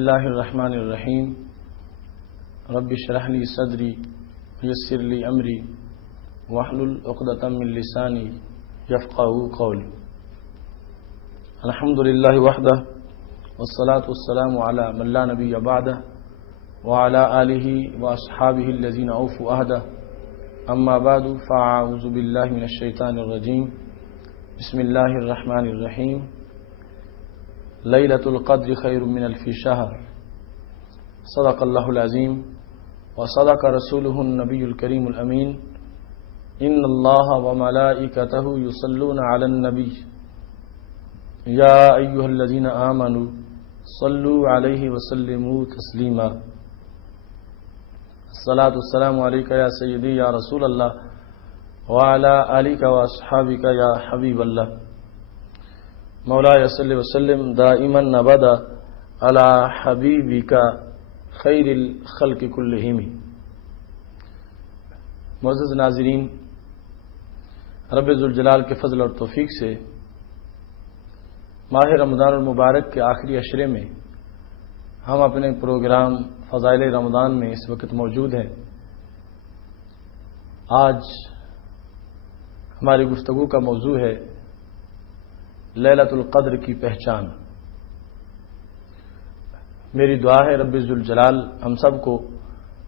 اللہ الرحمن الرحیم رب اشرح لی صدری ویسر لی امری واحلل عقدۃ من لسانی یفقہوا قولی الحمد للہ وحدہ والصلاة والسلام علی من لا نبی بعدہ وعلی آلہ واصحابہ الذین اوفوا عہدہ اما بعد فاعوذ باللہ من الشیطان الرجیم بسم اللہ الرحمن الرحیم لیلۃ القدر خیر من الف شہر صدق اللہ العظیم وصدق رسولہ النبی الکریم الامین ان اللہ وملائکتہ یصلون علی النبی یا ایہا الذین آمنوا صلوا علیہ وسلموا تسلیما الصلاۃ والسلام علیکہ یا سیدی یا رسول اللہ وعلی آلک واصحابک یا حبیب اللہ مولاي صلی وسلم دائما ابدا علی حبیبک خیر الخلق کلہم۔ معزز ناظرین، رب ذوالجلال کے فضل اور توفیق سے ماہ رمضان المبارک کے آخری عشرے میں ہم اپنے پروگرام فضائل رمضان میں اس وقت موجود ہیں۔ آج ہماری گفتگو کا موضوع ہے لیلۃ القدر کی پہچان۔ میری دعا ہے رب ذوالجلال ہم سب کو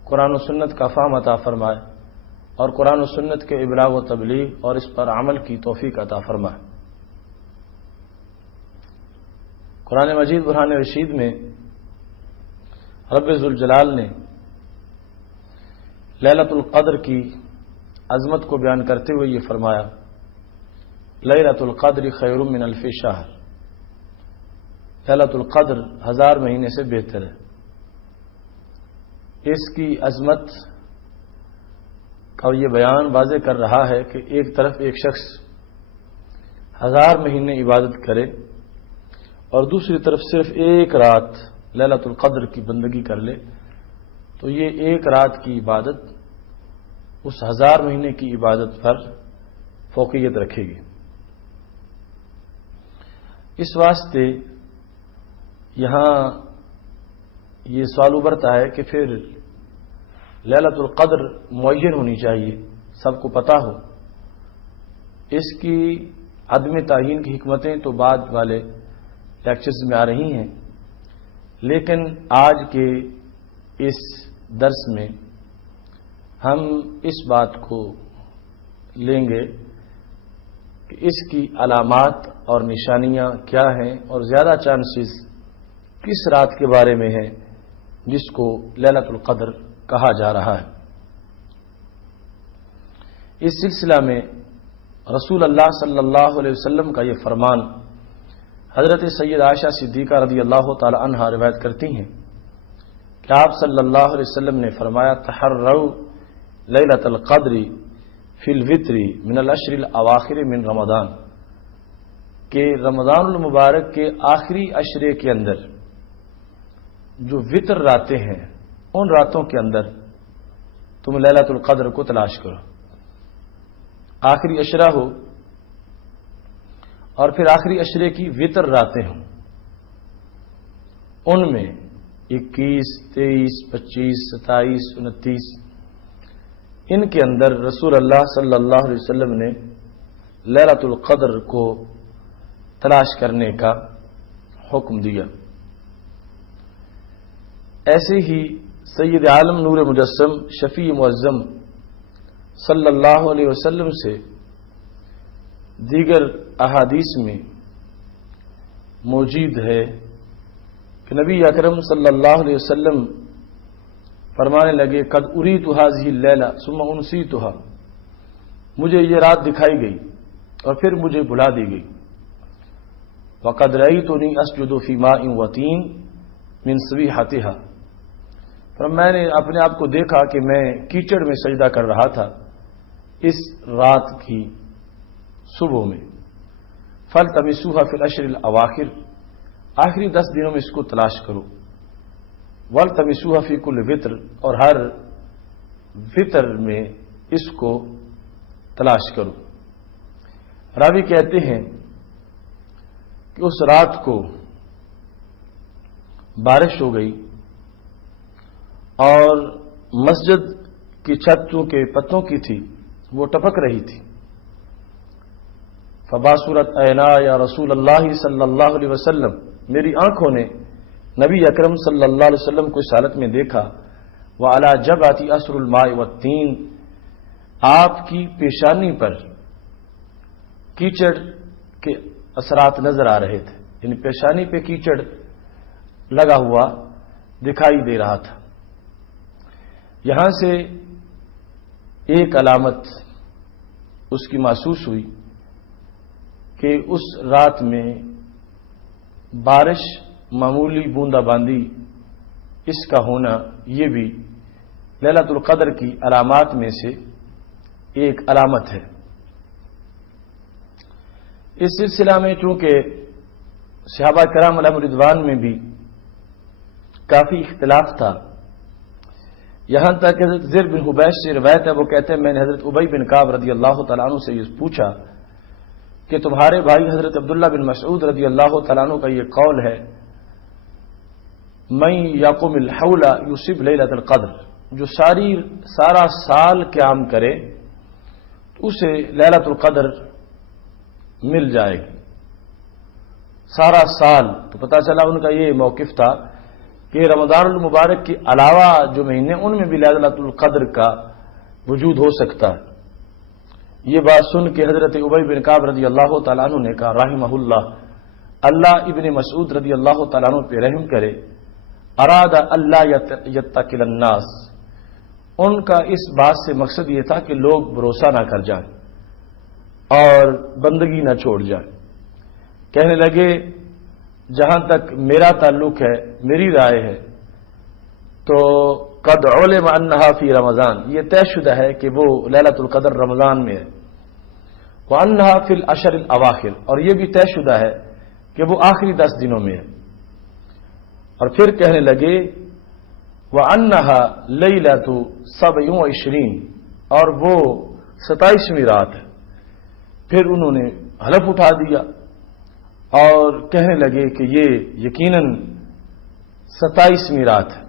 قرآن و سنت کا فہم عطا فرمائے اور قرآن و سنت کے ابلاغ و تبلیغ اور اس پر عمل کی توفیق عطا فرمائے۔ قرآن مجید برہان رشید میں رب ذوالجلال نے لیلۃ القدر کی عظمت کو بیان کرتے ہوئے یہ فرمایا لیلۃ القدر خیر من الف شہر۔ لیلۃ القدر 1000 مہینے سے بہتر ہے۔ اس کی عظمت کا یہ بیان واضح کر رہا ہے کہ ایک طرف ایک شخص 1000 مہینے عبادت کرے اور دوسری طرف صرف ایک رات لیلۃ القدر کی بندگی کر لے تو یہ ایک رات کی عبادت اس 1000 مہینے کی عبادت پر فوقیت رکھے گی۔ اس واسطے یہاں یہ سوال ابھرتا ہے کہ پھر لیلۃ القدر معین ہونی چاہیے، سب کو پتہ ہو۔ اس کی عدم تعین کی حکمتیں تو بعد والے لیکچرز میں آ رہی ہیں، لیکن آج کے اس درس میں ہم اس بات کو لیں گے کہ اس کی علامات اور نشانیاں کیا ہیں اور زیادہ چانسز کس رات کے بارے میں ہیں جس کو لیلۃ القدر کہا جا رہا ہے۔ اس سلسلہ میں رسول اللہ صلی اللہ علیہ وسلم کا یہ فرمان حضرت سید عائشہ صدیقہ رضی اللہ تعالی عنہا روایت کرتی ہیں کہ آپ صلی اللہ علیہ وسلم نے فرمایا تحروا لیلۃ القدر فی الوتر من العشر الاواخر من رمضان، کہ رمضان المبارک کے آخری عشرے کے اندر جو وتر راتیں ہیں ان راتوں کے اندر تم لیلۃ القدر کو تلاش کرو۔ آخری عشرہ ہو اور پھر آخری عشرے کی وتر راتیں ہوں، ان میں 21، 23، 25، 27، 29 ان کے اندر رسول اللہ صلی اللہ علیہ وسلم نے لیلۃ القدر کو تلاش کرنے کا حکم دیا۔ ایسے ہی سید عالم نور مجسم شفیع معظم صلی اللہ علیہ وسلم سے دیگر احادیث میں موجود ہے کہ نبی اکرم صلی اللہ علیہ وسلم فرمانے لگے قد اریت هذه اللیلہ ثم انسیتها، مجھے یہ رات دکھائی گئی اور پھر مجھے بلا دی گئی۔ وقد رأیتنی اسجد فی ماء وطین من صبیحتها، پر میں نے اپنے آپ کو دیکھا کہ میں کیچڑ میں سجدہ کر رہا تھا اس رات کی صبح میں۔ فالتمسوها فی العشر الاواخر، آخری 10 دنوں میں اس کو تلاش کرو۔ والتمسوها فی کل وتر، اور ہر وتر میں اس کو تلاش کرو۔ راوی کہتے ہیں کہ اس رات کو بارش ہو گئی اور مسجد کی چھت چونکہ پتوں کی تھی وہ ٹپک رہی تھی. فباصورت عینا یا رسول اللہ صلی اللہ علیہ وسلم، میری آنکھوں نے نبی اکرم صلی اللہ علیہ وسلم کو اس حالت میں دیکھا. وعلی جبہتی اثر الماء والطین، آپ کی پیشانی پر کیچڑ کے اثرات نظر آ رہے تھے، یعنی پیشانی پہ کیچڑ لگا ہوا دکھائی دے رہا تھا. یہاں سے ایک علامت اس کی محسوس ہوئی کہ اس رات میں بارش، معمولی بوندا باندی اس کا ہونا یہ بھی لیلۃ القدر کی علامات میں سے ایک علامت ہے. اس سلسلہ میں چونکہ صحابہ کرام علیہم رضوان میں بھی کافی اختلاف تھا، یہاں تک کہ حضرت زر بن حبیش سے روایت ہے، وہ کہتے ہیں میں نے حضرت ابی بن کعب رضی اللہ تعالیٰ عنہ سے یہ پوچھا کہ تمہارے بھائی حضرت عبداللہ بن مسعود رضی اللہ تعالیٰ عنہ کا یہ قول ہے من یقم الحول یصب لیلۃ القدر، جو سارا سال قیام کرے اسے لیلۃ القدر مل جائے گی. سارا سال، تو پتہ چلا ان کا یہ موقف تھا کہ رمضان المبارک کے علاوہ جو مہینے ان میں بھی لیلۃ القدر کا وجود ہو سکتا ہے. یہ بات سن کے حضرت ابی بن کعب رضی اللہ تعالیٰ عنہ نے کہا رحمہ اللہ، اللہ ابن مسعود رضی اللہ تعالیٰ عنہ پہ رحم کرے. اراد اللہ یتکل الناس، ان کا اس بات سے مقصد یہ تھا کہ لوگ بھروسہ نہ کر جائیں اور بندگی نہ چھوڑ جائیں. کہنے لگے جہاں تک میرا تعلق ہے، میری رائے ہے، تو قد علم انہا فی رمضان، یہ طے شدہ ہے کہ وہ لیلۃ القدر رمضان میں ہے. وانہا فی العشر الاواخر، اور یہ بھی طے شدہ ہے کہ وہ آخری 10 دنوں میں ہے. اور پھر کہنے لگے وانہا لیلۃ 27، اور وہ 27ویں رات ہے. پھر انہوں نے حلف اٹھا دیا اور کہنے لگے کہ یہ یقیناً 27ویں رات ہے.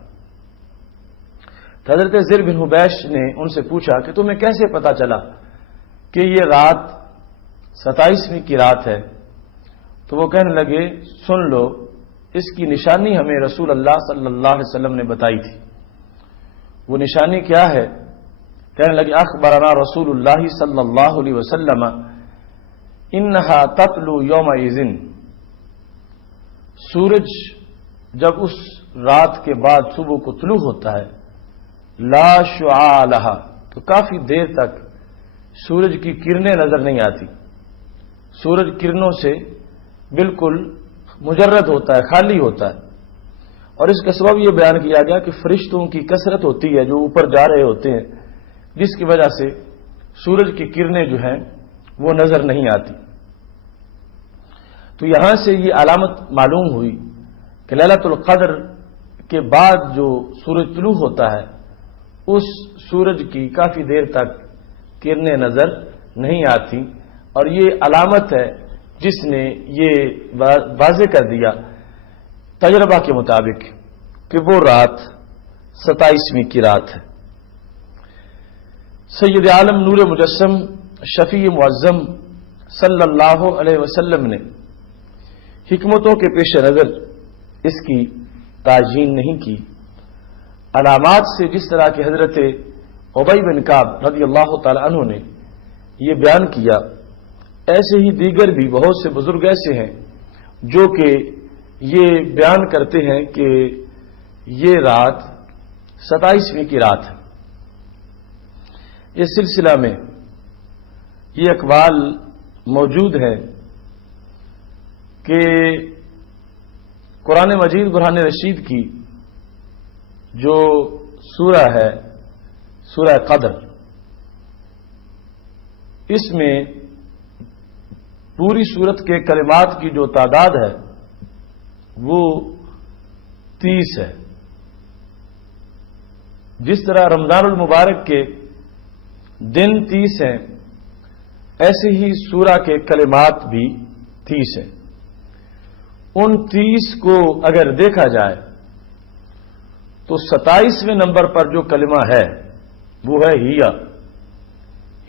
حضرت زر بن حبیش نے ان سے پوچھا کہ تمہیں کیسے پتا چلا کہ یہ رات 27ویں کی رات ہے؟ تو وہ کہنے لگے سن لو، اس کی نشانی ہمیں رسول اللہ صلی اللہ علیہ وسلم نے بتائی تھی. وہ نشانی کیا ہے؟ کہنے لگے اخبرنا رسول اللہ صلی اللہ علیہ وسلم انہا تطلع یومئذ، سورج جب اس رات کے بعد صبح کو طلوع ہوتا ہے، لا شعاع لہا، تو کافی دیر تک سورج کی کرنیں نظر نہیں آتی. سورج کرنوں سے بالکل مجرد ہوتا ہے، خالی ہوتا ہے. اور اس کا سبب یہ بیان کیا گیا کہ فرشتوں کی کثرت ہوتی ہے جو اوپر جا رہے ہوتے ہیں، جس کی وجہ سے سورج کی کرنیں جو ہیں وہ نظر نہیں آتی. تو یہاں سے یہ علامت معلوم ہوئی کہ لیلۃ القدر کے بعد جو سورج طلوع ہوتا ہے اس سورج کی کافی دیر تک کرنیں نظر نہیں آتی. اور یہ علامت ہے جس نے یہ واضح کر دیا تجربہ کے مطابق کہ وہ رات 27ویں کی رات ہے. سید عالم نور مجسم شفیع معظم صلی اللہ علیہ وسلم نے حکمتوں کے پیش نظر اس کی تعیین نہیں کی. علامات سے جس طرح کہ حضرت ابی بن کعب رضی اللہ تعالی عنہ نے یہ بیان کیا، ایسے ہی دیگر بھی بہت سے بزرگ ایسے ہیں جو کہ یہ بیان کرتے ہیں کہ یہ رات 27ویں کی رات ہے. اس سلسلہ میں یہ اقوال موجود ہیں کہ قرآن مجید برہان رشید کی جو سورہ ہے سورہ قدر، اس میں پوری سورت کے کلمات کی جو تعداد ہے وہ 30 ہے. جس طرح رمضان المبارک کے دن 30 ہیں، ایسے ہی سورہ کے کلمات بھی 30 ہیں. ان 30 کو اگر دیکھا جائے تو 27ویں نمبر پر جو کلمہ ہے وہ ہے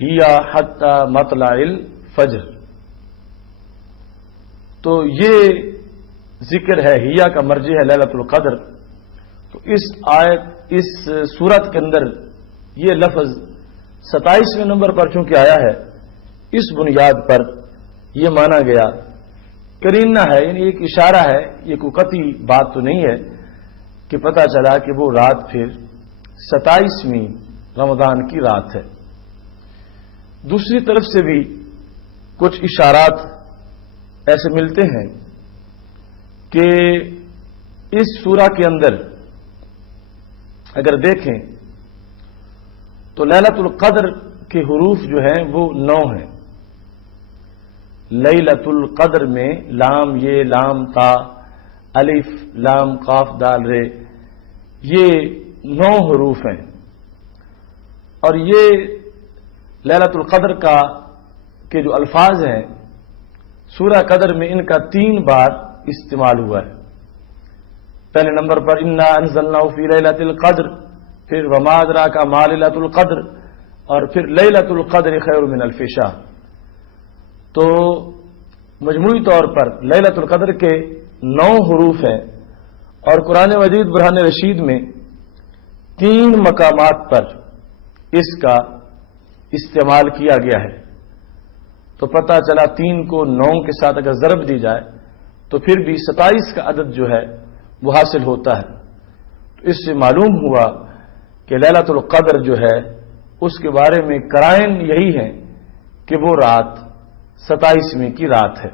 ہیا حتی مطلع الفجر. تو یہ ذکر ہے، ہیا کا مرجع ہے لیلۃ القدر. تو اس سورت کے اندر یہ لفظ 27ویں نمبر پر چونکہ آیا ہے، اس بنیاد پر یہ مانا گیا، قرینہ ہے، یعنی ایک اشارہ ہے، یہ کوئی قطعی بات تو نہیں ہے کہ پتہ چلا کہ وہ رات پھر 27ویں رمضان کی رات ہے. دوسری طرف سے بھی کچھ اشارات ایسے ملتے ہیں کہ اس سورہ کے اندر اگر دیکھیں تو لیلۃ القدر کے حروف جو ہیں وہ 9 ہیں. لیلۃ القدر میں لام یہ لام تا الف لام قاف دال رے، یہ 9 حروف ہیں. اور یہ لیلۃ القدر کے جو الفاظ ہیں سورہ قدر میں ان کا 3 بار استعمال ہوا ہے. پہلے نمبر پر انا انزلناہ فی لیلۃ القدر، پھر وما ادراک ما لیلۃ القدر، اور پھر لیلۃ القدر خیر من الف شہر. تو مجموعی طور پر لیلۃ القدر کے 9 حروف ہیں، اور قرآن مجید برہان رشید میں 3 مقامات پر اس کا استعمال کیا گیا ہے. تو پتہ چلا 3 کو 9 کے ساتھ اگر ضرب دی جائے تو پھر بھی 27 کا عدد جو ہے وہ حاصل ہوتا ہے. تو اس سے معلوم ہوا کہ لیلۃ القدر جو ہے اس کے بارے میں قرائن یہی ہیں کہ وہ رات 27ویں کی رات ہے.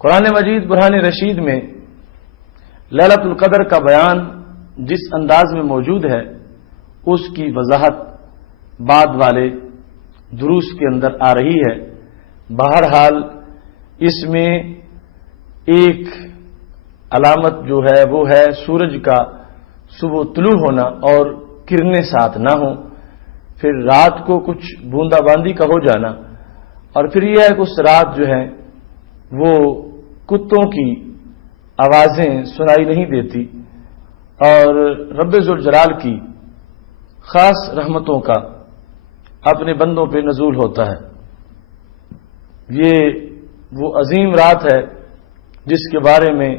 قرآن مجید برہان رشید میں لیلۃ القدر کا بیان جس انداز میں موجود ہے اس کی وضاحت بعد والے دروس کے اندر آ رہی ہے. بہرحال اس میں ایک علامت جو ہے وہ ہے سورج کا صبح طلوع ہونا اور کرنیں ساتھ نہ ہوں، پھر رات کو کچھ بوندا باندی کا ہو جانا، اور پھر یہ ہے کہ اس رات جو ہے وہ کتوں کی آوازیں سنائی نہیں دیتی، اور رب ذوالجلال کی خاص رحمتوں کا اپنے بندوں پہ نزول ہوتا ہے. یہ وہ عظیم رات ہے جس کے بارے میں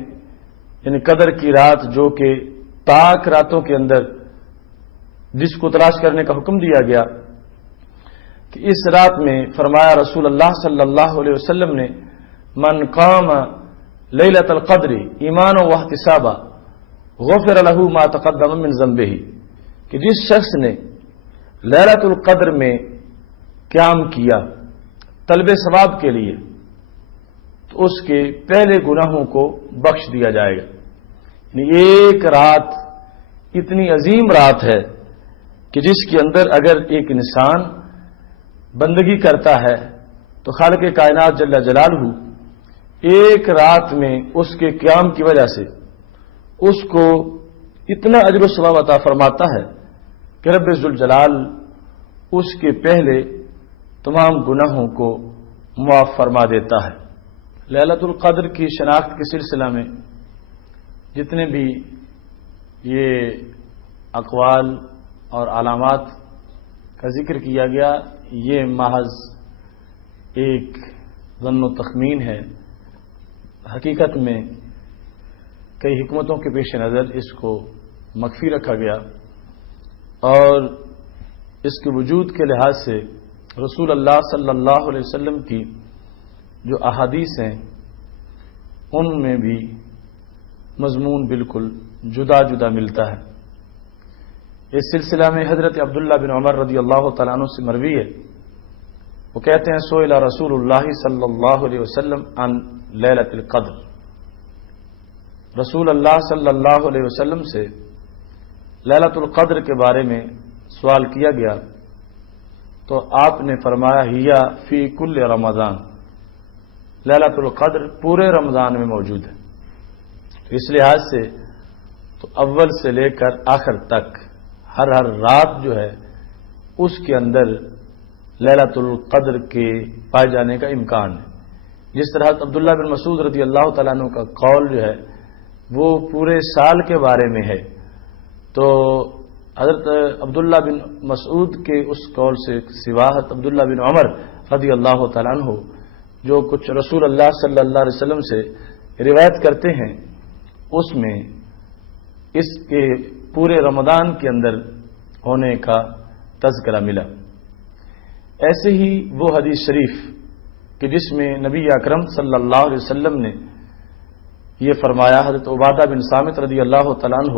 یعنی قدر کی رات جو کہ پاک راتوں کے اندر جس کو تلاش کرنے کا حکم دیا گیا کہ اس رات میں فرمایا رسول اللہ صلی اللہ علیہ وسلم نے من قام لیلۃ القدر ایمانا واحتسابا غفر له ما تقدم من ذنبه، کہ جس شخص نے لیلۃ القدر میں قیام کیا طلب ثواب کے لیے تو اس کے پہلے گناہوں کو بخش دیا جائے گا. یعنی ایک رات اتنی عظیم رات ہے کہ جس کے اندر اگر ایک انسان بندگی کرتا ہے تو خالق کائنات جل جلالہ ایک رات میں اس کے قیام کی وجہ سے اس کو اتنا اجر و ثواب عطا فرماتا ہے کہ رب ذوالجلال اس کے پہلے تمام گناہوں کو معاف فرما دیتا ہے. لیلۃ القدر کی شناخت کے سلسلہ میں جتنے بھی یہ اقوال اور علامات کا ذکر کیا گیا یہ محض ایک ظن و تخمین ہے. حقیقت میں کئی حکمتوں کے پیش نظر اس کو مخفی رکھا گیا، اور اس کے وجود کے لحاظ سے رسول اللہ صلی اللہ علیہ وسلم کی جو احادیث ہیں ان میں بھی مضمون بالکل جدا جدا ملتا ہے. اس سلسلہ میں حضرت عبداللہ بن عمر رضی اللہ تعالیٰ عنہ سے مروی ہے، وہ کہتے ہیں سئل رسول اللہ صلی اللہ علیہ وسلم عن لیلۃ القدر، رسول اللہ صلی اللہ علیہ وسلم سے لیلۃ القدر کے بارے میں سوال کیا گیا تو آپ نے فرمایا ہیا فی کل رمضان، لیلۃ القدر پورے رمضان میں موجود ہے. اس لحاظ سے تو اول سے لے کر آخر تک ہر رات جو ہے اس کے اندر لیلۃ القدر کے پائے جانے کا امکان ہے. جس طرح عبداللہ بن مسعود رضی اللہ تعالیٰ عنہ کا قول جو ہے وہ پورے سال کے بارے میں ہے، تو حضرت عبداللہ بن مسعود کے اس قول سے سواحت عبداللہ بن عمر رضی اللہ تعالیٰ عنہ جو کچھ رسول اللہ صلی اللہ علیہ وسلم سے روایت کرتے ہیں، اس میں اس کے پورے رمضان کے اندر ہونے کا تذکرہ ملا۔ ایسے ہی وہ حدیث شریف کہ جس میں نبی اکرم صلی اللہ علیہ وسلم نے یہ فرمایا، حضرت عبادہ بن صامت رضی اللہ تعالیٰ عنہ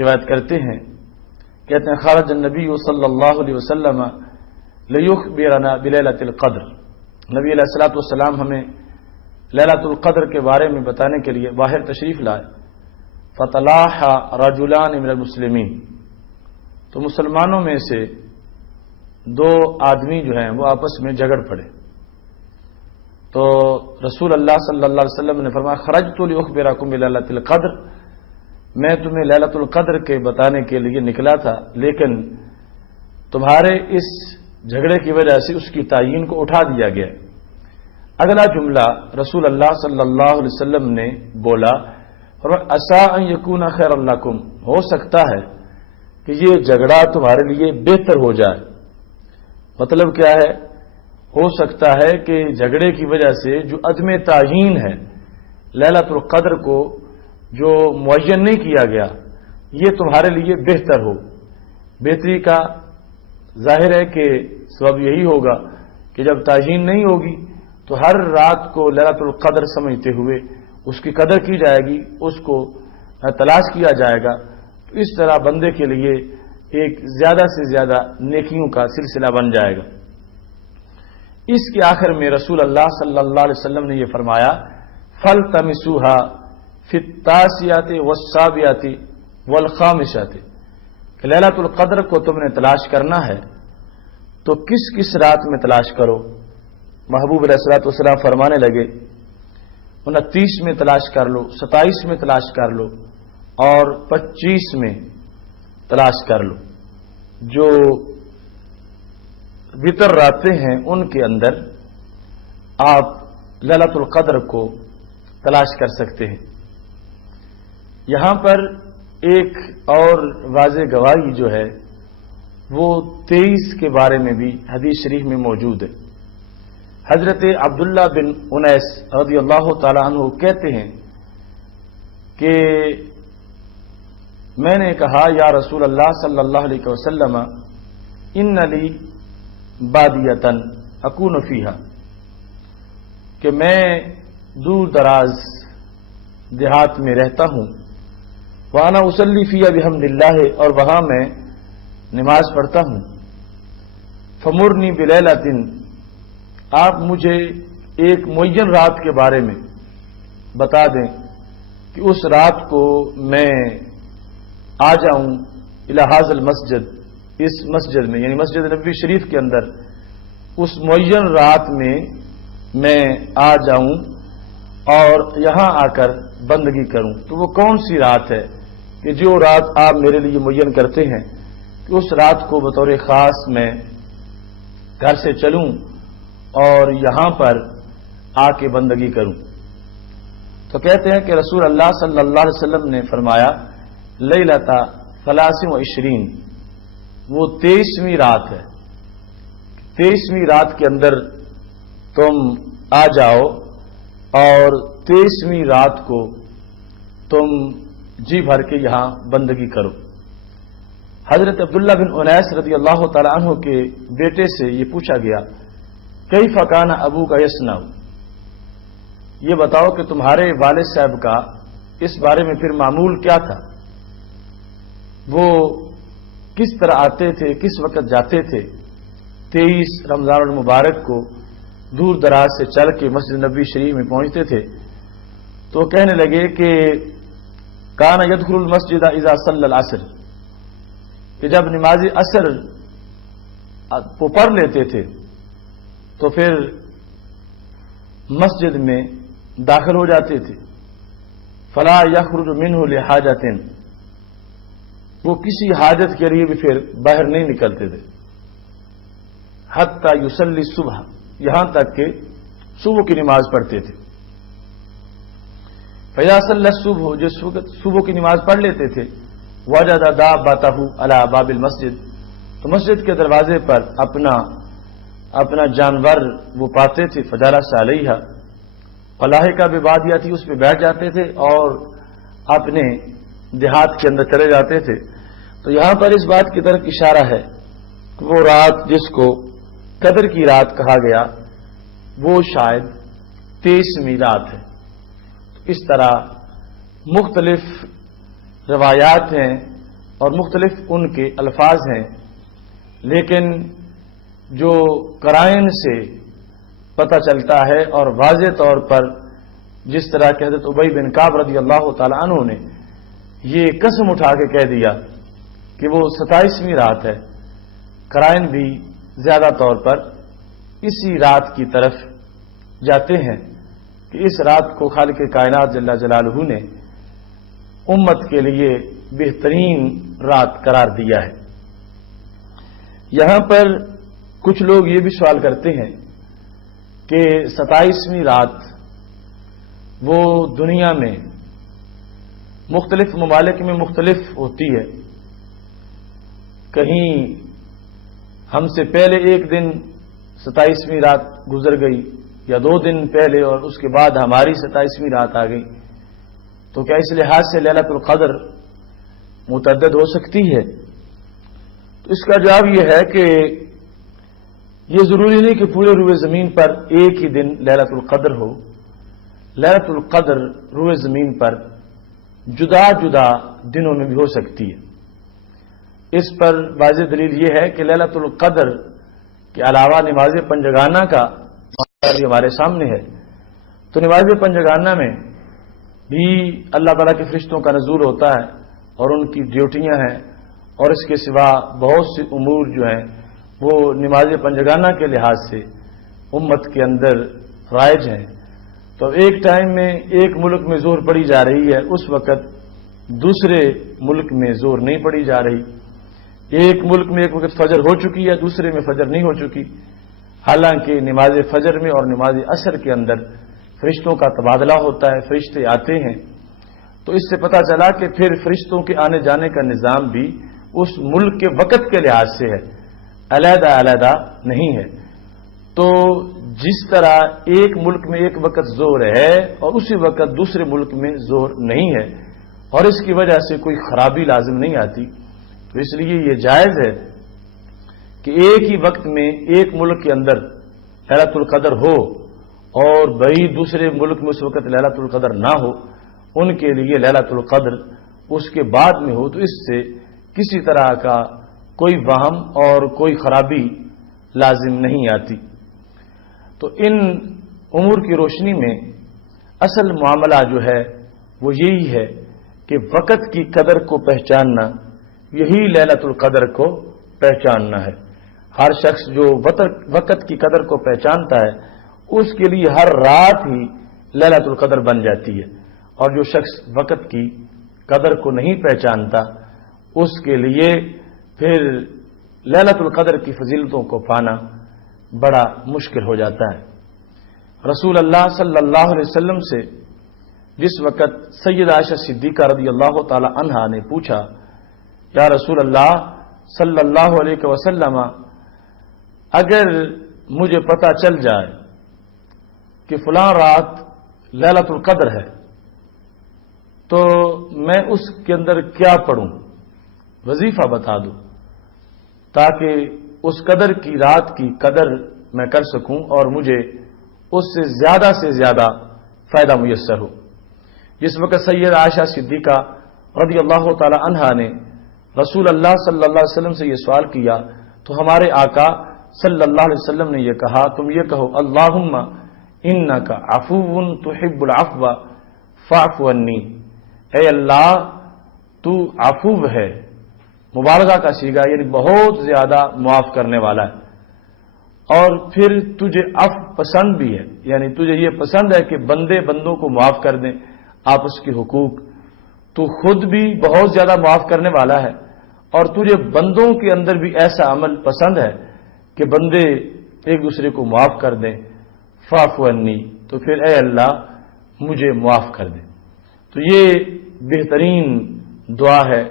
روایت کرتے ہیں، کہتے ہیں خرج النبی صلی اللہ علیہ وسلم لیخبرنا بلیلۃ القدر، نبی علیہ الصلوۃ والسلام ہمیں لیلۃ القدر کے بارے میں بتانے کے لیے باہر تشریف لائے۔ فطلع رجلان من المسلمین، تو مسلمانوں میں سے دو آدمی جو ہیں وہ آپس میں جھگڑ پڑے، تو رسول اللہ صلی اللہ علیہ وسلم نے فرمایا خرجت لاخبرکم بلیلۃ القدر، میں تمہیں لیلۃ القدر کے بتانے کے لیے نکلا تھا، لیکن تمہارے اس جھگڑے کی وجہ سے اس کی تعین کو اٹھا دیا گیا۔ اگلا جملہ رسول اللہ صلی اللہ علیہ وسلم نے بولا، عسیٰ ان یکون خیرا لکم، ہو سکتا ہے کہ یہ جھگڑا تمہارے لیے بہتر ہو جائے۔ مطلب کیا ہے؟ ہو سکتا ہے کہ جھگڑے کی وجہ سے جو عدم تعین ہے لیلۃ القدر کو جو معین نہیں کیا گیا، یہ تمہارے لیے بہتر ہو۔ بہتری کا ظاہر ہے کہ سبب یہی ہوگا کہ جب تعین نہیں ہوگی تو ہر رات کو لیلۃ القدر سمجھتے ہوئے اس کی قدر کی جائے گی، اس کو تلاش کیا جائے گا، تو اس طرح بندے کے لیے ایک زیادہ سے زیادہ نیکیوں کا سلسلہ بن جائے گا۔ اس کے آخر میں رسول اللہ صلی اللہ علیہ وسلم نے یہ فرمایا فَالْتَمِسُوهَا فِي التَّاسِعَةِ وَالسَّابِعَةِ وَالْخَامِسَةِ، کہ لیلۃ القدر کو تم نے تلاش کرنا ہے تو کس کس رات میں تلاش کرو؟ محبوب علیہ الصلوۃ والسلام فرمانے لگے 29 میں تلاش کر لو، 27 میں تلاش کر لو، اور 25 میں تلاش کر لو۔ جو وتر راتیں ہیں ان کے اندر آپ لیلۃ القدر کو تلاش کر سکتے ہیں۔ یہاں پر ایک اور واضح گواہی جو ہے وہ 23 کے بارے میں بھی حدیث شریف میں موجود ہے۔ حضرت عبداللہ بن انیس رضی اللہ تعالیٰ عنہ کہتے ہیں کہ میں نے کہا یا رسول اللہ صلی اللہ علیہ وسلم ان لی بادیتن اکون فیہا، کہ میں دور دراز دیہات میں رہتا ہوں، وانا اصلی فیہا بحمد اللہ، اور وہاں میں نماز پڑھتا ہوں، فمرنی بلیلۃ، آپ مجھے ایک معین رات کے بارے میں بتا دیں کہ اس رات کو میں آ جاؤں الی ھذا المسجد، اس مسجد میں یعنی مسجد نبوی شریف کے اندر اس معین رات میں آ جاؤں اور یہاں آ کر بندگی کروں۔ تو وہ کون سی رات ہے کہ جو رات آپ میرے لیے معین کرتے ہیں کہ اس رات کو بطور خاص میں گھر سے چلوں اور یہاں پر آ کے بندگی کروں؟ تو کہتے ہیں کہ رسول اللہ صلی اللہ علیہ وسلم نے فرمایا لیلۃ 23، وہ 23ویں رات ہے، 23ویں رات کے اندر تم آ جاؤ اور 23ویں رات کو تم جی بھر کے یہاں بندگی کرو۔ حضرت عبداللہ بن انیس رضی اللہ تعالیٰ عنہ کے بیٹے سے یہ پوچھا گیا کیف کان ابوک یصنع، یہ بتاؤ کہ تمہارے والد صاحب کا اس بارے میں پھر معمول کیا تھا، وہ کس طرح آتے تھے، کس وقت جاتے تھے؟ 23 رمضان المبارک کو دور دراز سے چل کے مسجد نبوی شریف میں پہنچتے تھے، تو کہنے لگے کہ کان یدخل المسجد اذا صلی العصر، کہ جب نماز عصر کو پڑھ لیتے تھے تو پھر مسجد میں داخل ہو جاتے تھے، فلا یخرج منہ لحاجۃ، وہ کسی حاجت کے لیے بھی پھر باہر نہیں نکلتے تھے، حتی یصلی الصبح، یہاں تک کہ صبح کی نماز پڑھتے تھے۔ فَإِذَا صَلَّى الصُّبْحَ جس وقت صبح کی نماز پڑھ لیتے تھے وَجَدَ دَابَّتَهُ عَلَى بَابِ الْمَسْجِدِ تو مسجد کے دروازے پر اپنا جانور وہ پاتے تھے فَجَلَسَ عَلَيْهَا فلاحقہ بِبَادِيَتِهِ تھی اس پہ بیٹھ جاتے تھے اور اپنے دیہات کے اندر چلے جاتے تھے. تو یہاں پر اس بات کی طرف اشارہ ہے کہ وہ رات جس کو قدر کی رات کہا گیا وہ شاید 23ویں رات ہے. اس طرح مختلف روایات ہیں اور مختلف ان کے الفاظ ہیں، لیکن جو قرائن سے پتہ چلتا ہے اور واضح طور پر جس طرح کہ حضرت ابی بن کعب رضی اللہ تعالی عنہ نے یہ قسم اٹھا کے کہہ دیا کہ وہ 27ویں رات ہے، قرائن بھی زیادہ طور پر اسی رات کی طرف جاتے ہیں کہ اس رات کو خالق کائنات جل جلالہ نے امت کے لیے بہترین رات قرار دیا ہے. یہاں پر کچھ لوگ یہ بھی سوال کرتے ہیں کہ 27ویں رات وہ دنیا میں مختلف ممالک میں مختلف ہوتی ہے، کہیں ہم سے پہلے ایک دن 27ویں رات گزر گئی یا 2 دن پہلے اور اس کے بعد ہماری 27ویں رات آ گئی، تو کیا اس لحاظ سے لیلۃ القدر متعدد ہو سکتی ہے؟ تو اس کا جواب یہ ہے کہ یہ ضروری نہیں کہ پورے روئے زمین پر ایک ہی دن لیلۃ القدر ہو. لیلۃ القدر روئے زمین پر جدا جدا دنوں میں بھی ہو سکتی ہے. اس پر واضح دلیل یہ ہے کہ لیلۃ القدر کے علاوہ نماز پنجگانہ کا بھی ہمارے سامنے ہے. تو نماز پنجگانہ میں بھی اللہ تعالیٰ کے فرشتوں کا نزول ہوتا ہے اور ان کی ڈیوٹیاں ہیں، اور اس کے سوا بہت سی امور جو ہیں وہ نماز پنجگانہ کے لحاظ سے امت کے اندر رائج ہیں. تو ایک ٹائم میں ایک ملک میں زور پڑی جا رہی ہے، اس وقت دوسرے ملک میں زور نہیں پڑی جا رہی. ایک ملک میں ایک وقت فجر ہو چکی ہے، دوسرے میں فجر نہیں ہو چکی، حالانکہ نماز فجر میں اور نماز عصر کے اندر فرشتوں کا تبادلہ ہوتا ہے، فرشتے آتے ہیں. تو اس سے پتہ چلا کہ پھر فرشتوں کے آنے جانے کا نظام بھی اس ملک کے وقت کے لحاظ سے ہے، علیحدہ علیحدہ نہیں ہے. تو جس طرح ایک ملک میں ایک وقت زور ہے اور اسی وقت دوسرے ملک میں زور نہیں ہے اور اس کی وجہ سے کوئی خرابی لازم نہیں آتی، تو اس لیے یہ جائز ہے کہ ایک ہی وقت میں ایک ملک کے اندر لیلۃ القدر ہو اور بعید دوسرے ملک میں اس وقت لیلۃ القدر نہ ہو، ان کے لیے لیلۃ القدر اس کے بعد میں ہو. تو اس سے کسی طرح کا کوئی وہم اور کوئی خرابی لازم نہیں آتی. تو ان امور کی روشنی میں اصل معاملہ جو ہے وہ یہی ہے کہ وقت کی قدر کو پہچاننا، یہی لیلۃ القدر کو پہچاننا ہے. ہر شخص جو وقت کی قدر کو پہچانتا ہے اس کے لیے ہر رات ہی لیلۃ القدر بن جاتی ہے، اور جو شخص وقت کی قدر کو نہیں پہچانتا اس کے لیے پھر لیلۃ القدر کی فضیلتوں کو پانا بڑا مشکل ہو جاتا ہے. رسول اللہ صلی اللہ علیہ وسلم سے جس وقت سیدہ عائشہ صدیقہ رضی اللہ تعالی عنہا نے پوچھا، یا رسول اللہ صلی اللہ علیہ وسلم، اگر مجھے پتہ چل جائے کہ فلاں رات لیلۃ القدر ہے تو میں اس کے اندر کیا پڑھوں، وظیفہ بتا دو تاکہ اس قدر کی رات کی قدر میں کر سکوں اور مجھے اس سے زیادہ فائدہ میسر ہو. جس وقت سید عائشہ صدیقہ رضی اللہ تعالی عنہا نے رسول اللہ صلی اللہ علیہ وسلم سے یہ سوال کیا تو ہمارے آقا صلی اللہ علیہ وسلم نے یہ کہا، تم یہ کہو اللہم انک عفو تحب العفو فاعف عنی، اے اللہ تو عفو ہے، مبالغہ کا صیغہ یعنی بہت زیادہ معاف کرنے والا ہے، اور پھر تجھے عفو پسند بھی ہے، یعنی تجھے یہ پسند ہے کہ بندے بندوں کو معاف کر دیں آپس کے حقوق. تو خود بھی بہت زیادہ معاف کرنے والا ہے اور تجھے بندوں کے اندر بھی ایسا عمل پسند ہے کہ بندے ایک دوسرے کو معاف کر دیں. فاعف عنی، تو پھر اے اللہ مجھے معاف کر دیں. تو یہ بہترین دعا ہے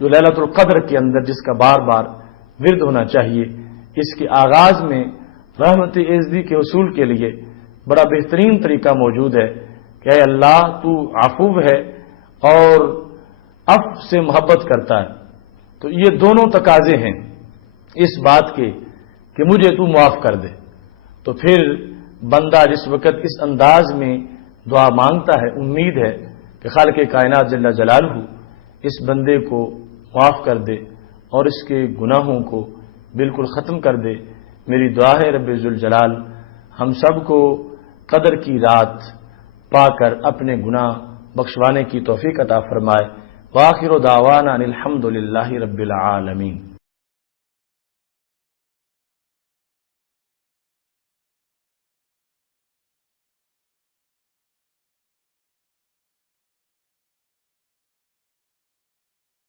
جو لیلۃ القدر کے اندر جس کا بار بار ورد ہونا چاہیے۔ اس کے آغاز میں رحمت ایزدی کے حصول کے لیے بڑا بہترین طریقہ موجود ہے کہ اے اللہ تو عفو ہے اور عفو سے محبت کرتا ہے۔ تو یہ دونوں تقاضے ہیں اس بات کے کہ مجھے تو معاف کر دے۔ تو پھر بندہ جس وقت اس انداز میں دعا مانگتا ہے، امید ہے کہ خالق کائنات جل جلالہ اس بندے کو معاف کر دے اور اس کے گناہوں کو بالکل ختم کر دے۔ میری دعا ہے رب ذوالجلال ہم سب کو قدر کی رات پا کر اپنے گناہ بخشوانے کی توفیق عطا فرمائے۔ وآخر دعوانا ان الحمد للہ رب العالمین۔